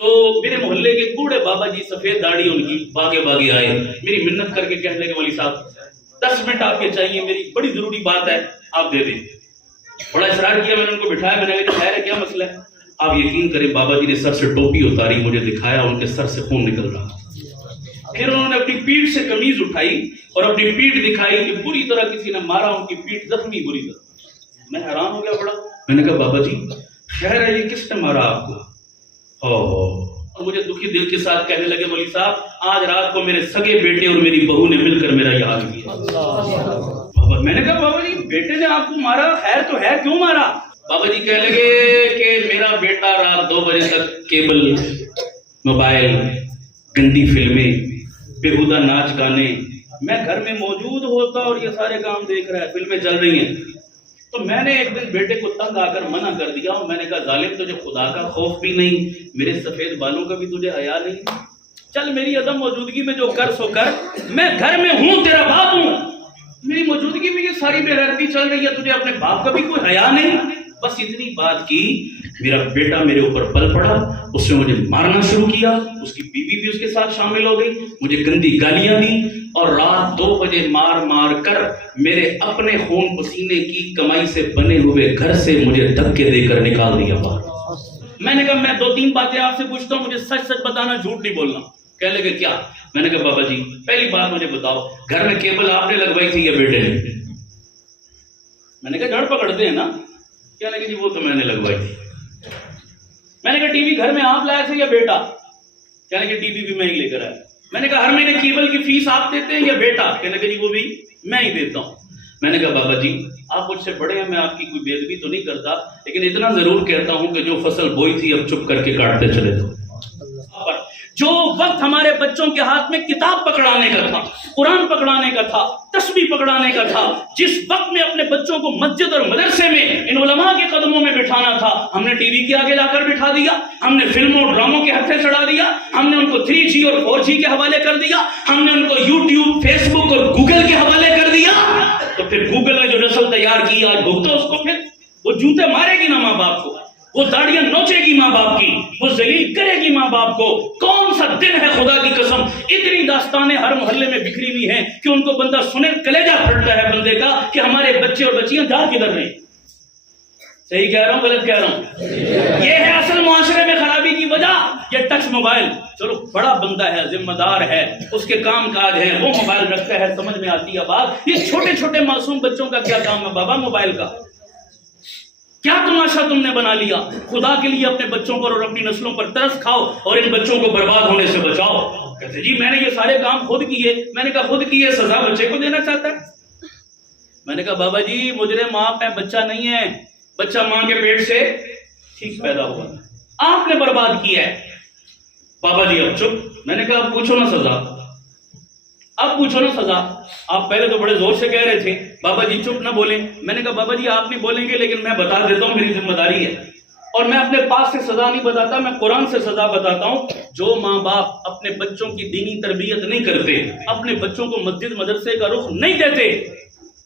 تو میرے محلے کے بوڑھے بابا جی سفید داڑھی ان کی باغے باغے آئے, میری منت کر کے کہنے لگے مولوی صاحب 10 منٹ آپ کے چاہیے, میری بڑی ضروری بات ہے, آپ دے دیں. بڑا اصرار کیا, میں نے ان کو بٹھایا, میں نے کہا خیر ہے کیا مسئلہ ہے؟ آپ یقین کریں بابا جی نے سر سے ٹوپی اتاری, مجھے دکھایا, ان کے سر سے خون نکل رہا. پھر انہوں نے اپنی پیٹھ سے قمیض اٹھائی اور اپنی پیٹھ دکھائی کہ بری طرح کسی نے مارا, ان کی پیٹھ زخمی بری طرح. میں حیران ہو گیا بڑا, میں نے کہا بابا جی خیر ہے یہ کس نے مارا آپ کو؟ اور مجھے دکھی دل کے ساتھ کہنے لگے مولوی صاحب آج رات کو میرے سگے بیٹے اور میری بہو نے مل کر میرا یہ حال کیا. میں نے کہا بابا جی بیٹے نے آپ کو مارا, خیر تو ہے, کیوں مارا؟ بابا جی کہنے لگے کہ میرا بیٹا رات 2 بجے تک کیبل, موبائل, گندی فلمیں, بےہودہ ناچ گانے, میں گھر میں موجود ہوتا اور یہ سارے کام دیکھ رہا ہے, فلمیں چل رہی ہیں. تو میں نے ایک دن بیٹے کو تنگ آ کر منع کر دیا, اور میں نے کہا ظالم تجھے خدا کا خوف بھی نہیں, میرے سفید بالوں کا بھی تجھے حیا نہیں, چل میری عدم موجودگی میں جو کر سو کر, میں گھر میں ہوں, تیرا باپ ہوں, میری موجودگی میں یہ ساری بے غیرتی چل رہی ہے, تجھے اپنے باپ کا بھی کوئی حیا نہیں. بس اتنی بات کی, میرا بیٹا میرے اوپر پل پڑا, اس نے مجھے مارنا شروع کیا, اس کی بیوی بھی اس کے ساتھ شامل ہو گئی, مجھے گندی گالیاں دی, اور رات 2 بجے مار مار کر میرے اپنے خون پسینے کی کمائی سے بنے ہوئے گھر سے مجھے دھکے دے کر نکال دیا باہر. میں نے کہا میں 2-3 باتیں آپ سے پوچھتا ہوں, مجھے سچ سچ بتانا, جھوٹ نہیں بولنا. کہنے لگے کیا؟ میں نے کہا بابا جی پہلی بات مجھے بتاؤ, گھر میں کیبل آپ نے لگوائی تھی یا بیٹے نے؟ میں نے کہا جڑ پکڑتے ہیں نا. کہنے لگے جی وہ تو میں نے لگوائی تھی. میں نے کہا ٹی وی گھر میں آپ لائے تھے یا بیٹا؟ کہنے لگے ٹی وی بھی میں ہی لے کر آیا. میں نے کہا ہر مہینے کیبل کی فیس آپ دیتے ہیں یا بیٹا؟ کہنے لگے جی وہ بھی میں ہی دیتا ہوں. میں نے کہا بابا جی آپ مجھ سے بڑے ہیں, میں آپ کی کوئی بے ادبی تو نہیں کرتا, لیکن اتنا ضرور کہتا ہوں کہ جو فصل بوئی تھی اب چپ کر کے کاٹتے چلے جاؤ. جو وقت ہمارے بچوں کے ہاتھ میں کتاب پکڑانے کا تھا, قرآن پکڑانے کا تھا, تسبیح پکڑانے کا تھا, جس وقت میں اپنے بچوں کو مسجد اور مدرسے میں ان علماء کے قدموں میں بٹھانا تھا, ہم نے ٹی وی کے آگے لا کر بٹھا دیا, ہم نے فلموں اور ڈراموں کے ہتھے چڑھا دیا, ہم نے ان کو 3G اور 4G کے حوالے کر دیا, ہم نے ان کو یوٹیوب, فیس بک اور گوگل کے حوالے کر دیا. تو پھر گوگل نے جو نسل تیار کی آج بھگتو اس کو, پھر وہ جوتے مارے گی نا ماں باپ کو, وہ داڑیاں نوچے گی ماں باپ کی, وہ ذلیل کرے گی ماں باپ کو. کون سا دن ہے خدا کی قسم, اتنی داستانیں ہر محلے میں بکھری ہوئی ہیں کہ ان کو بندہ سنے کلیجہ پھٹتا ہے بندے کا کہ ہمارے بچے اور بچیاں جا کدھر رہے ہیں. صحیح کہہ رہا ہوں غلط کہہ رہا ہوں؟ یہ ہے اصل معاشرے میں خرابی کی وجہ, یہ ٹچ موبائل. چلو بڑا بندہ ہے, ذمہ دار ہے, اس کے کام کاج ہے, وہ موبائل رکھتا ہے, سمجھ میں آتی ہے بات. یہ چھوٹے چھوٹے معصوم بچوں کا کیا کام ہے بابا موبائل کا؟ کیا تماشا تم نے بنا لیا؟ خدا کے لیے اپنے بچوں پر اور اپنی نسلوں پر ترس کھاؤ اور ان بچوں کو برباد ہونے سے بچاؤ. کہتے جی میں نے یہ سارے کام خود کیے. میں نے کہا خود کیے, سزا بچے کو دینا چاہتا ہے؟ میں نے کہا بابا جی مجرم آپ ہیں, بچہ نہیں ہے, بچہ ماں کے پیٹ سے ٹھیک پیدا ہوا, آپ نے برباد کیا ہے. بابا جی اب چپ. میں نے کہا اب پوچھو نا سزا, اب پوچھو نا سزا. آپ پہلے تو بڑے زور سے کہہ رہے تھے بابا جی چپ نہ بولیں. میں نے کہا بابا جی آپ نہیں بولیں گے, لیکن میں بتا دیتا ہوں, میری ذمہ داری ہے, اور میں اپنے پاس سے سزا نہیں بتاتا, میں قرآن سے سزا بتاتا ہوں. جو ماں باپ اپنے بچوں کی دینی تربیت نہیں کرتے, اپنے بچوں کو مسجد مدرسے کا رخ نہیں دیتے,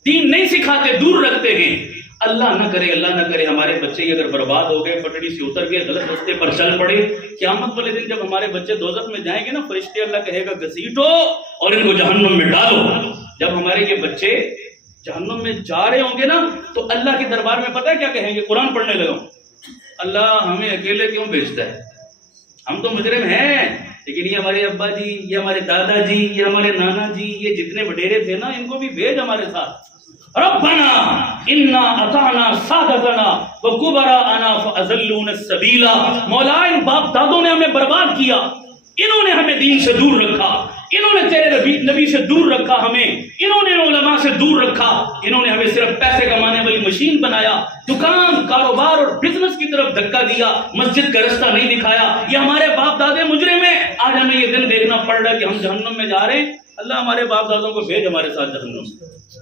دین نہیں سکھاتے, دور رکھتے ہیں, اللہ نہ کرے ہمارے بچے اگر برباد ہو گئے, پٹڑی سے اتر گئے, غلط راستے پر چل پڑے, قیامت والے دن جب ہمارے بچے دوزخ میں جائیں گے نا, فرشتے اللہ کہے گا گھسیٹو اور ان کو جہنم میں ڈالو. جب ہمارے یہ بچے جہنم میں جا رہے ہوں گے نا, تو اللہ کے دربار میں پتہ ہے کیا کہیں گے؟ قرآن پڑھنے لگا ہوں, اللہ ہمیں اکیلے کیوں بھیجتا ہے, ہم تو مجرم ہیں, لیکن یہ ہمارے ابا جی, یہ ہمارے دادا جی, یہ ہمارے نانا جی, یہ جتنے وڈیرے تھے نا, ان کو بھی بھیج ہمارے ساتھ. ربنا انا اطعنا سادتنا وکبراءنا فاضلونا السبیل. مولا ان باپ دادوں نے ہمیں برباد کیا, انہوں نے ہمیں دین سے دور رکھا, انہوں نے تیرے نبی سے دور رکھا, ہمیں انہوں نے علماء سے دور رکھا, انہوں نے ہمیں صرف پیسے کمانے والی مشین بنایا, دکان, کاروبار اور بزنس کی طرف دھکا دیا, مسجد کا رستہ نہیں دکھایا. یہ ہمارے باپ دادے مجرم ہیں. آج ہمیں یہ دن دیکھنا پڑ رہا ہے کہ ہم جہنم میں جا رہے ہیں. اللہ ہمارے باپ دادوں کو بھیج ہمارے ساتھ جہنم.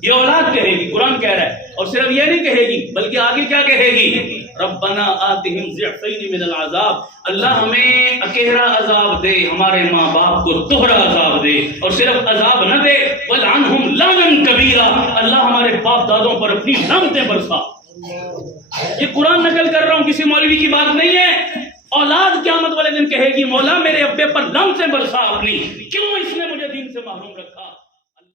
یہ اولاد کہے گی, قرآن کہہ رہا ہے, اور صرف یہ نہیں کہے گی بلکہ آگے کیا کہے گی؟ ربنا آتہم ضعفین من العذاب. اللہ ہمیں اکیرا عذاب دے, ہمارے ماں باپ کو دوہرا عذاب دے, اور صرف عذاب نہ دے ولعنہم لعنا کبیرا. اللہ ہمارے باپ دادوں پر اپنی لعنتیں برسا. یہ قرآن نقل کر رہا ہوں, کسی مولوی کی بات نہیں ہے. اولاد قیامت والے دن کہے گی مولا میرے ابے پر لعنتیں برسا اپنی، کیوں اس نے مجھے دین سے محروم رکھا؟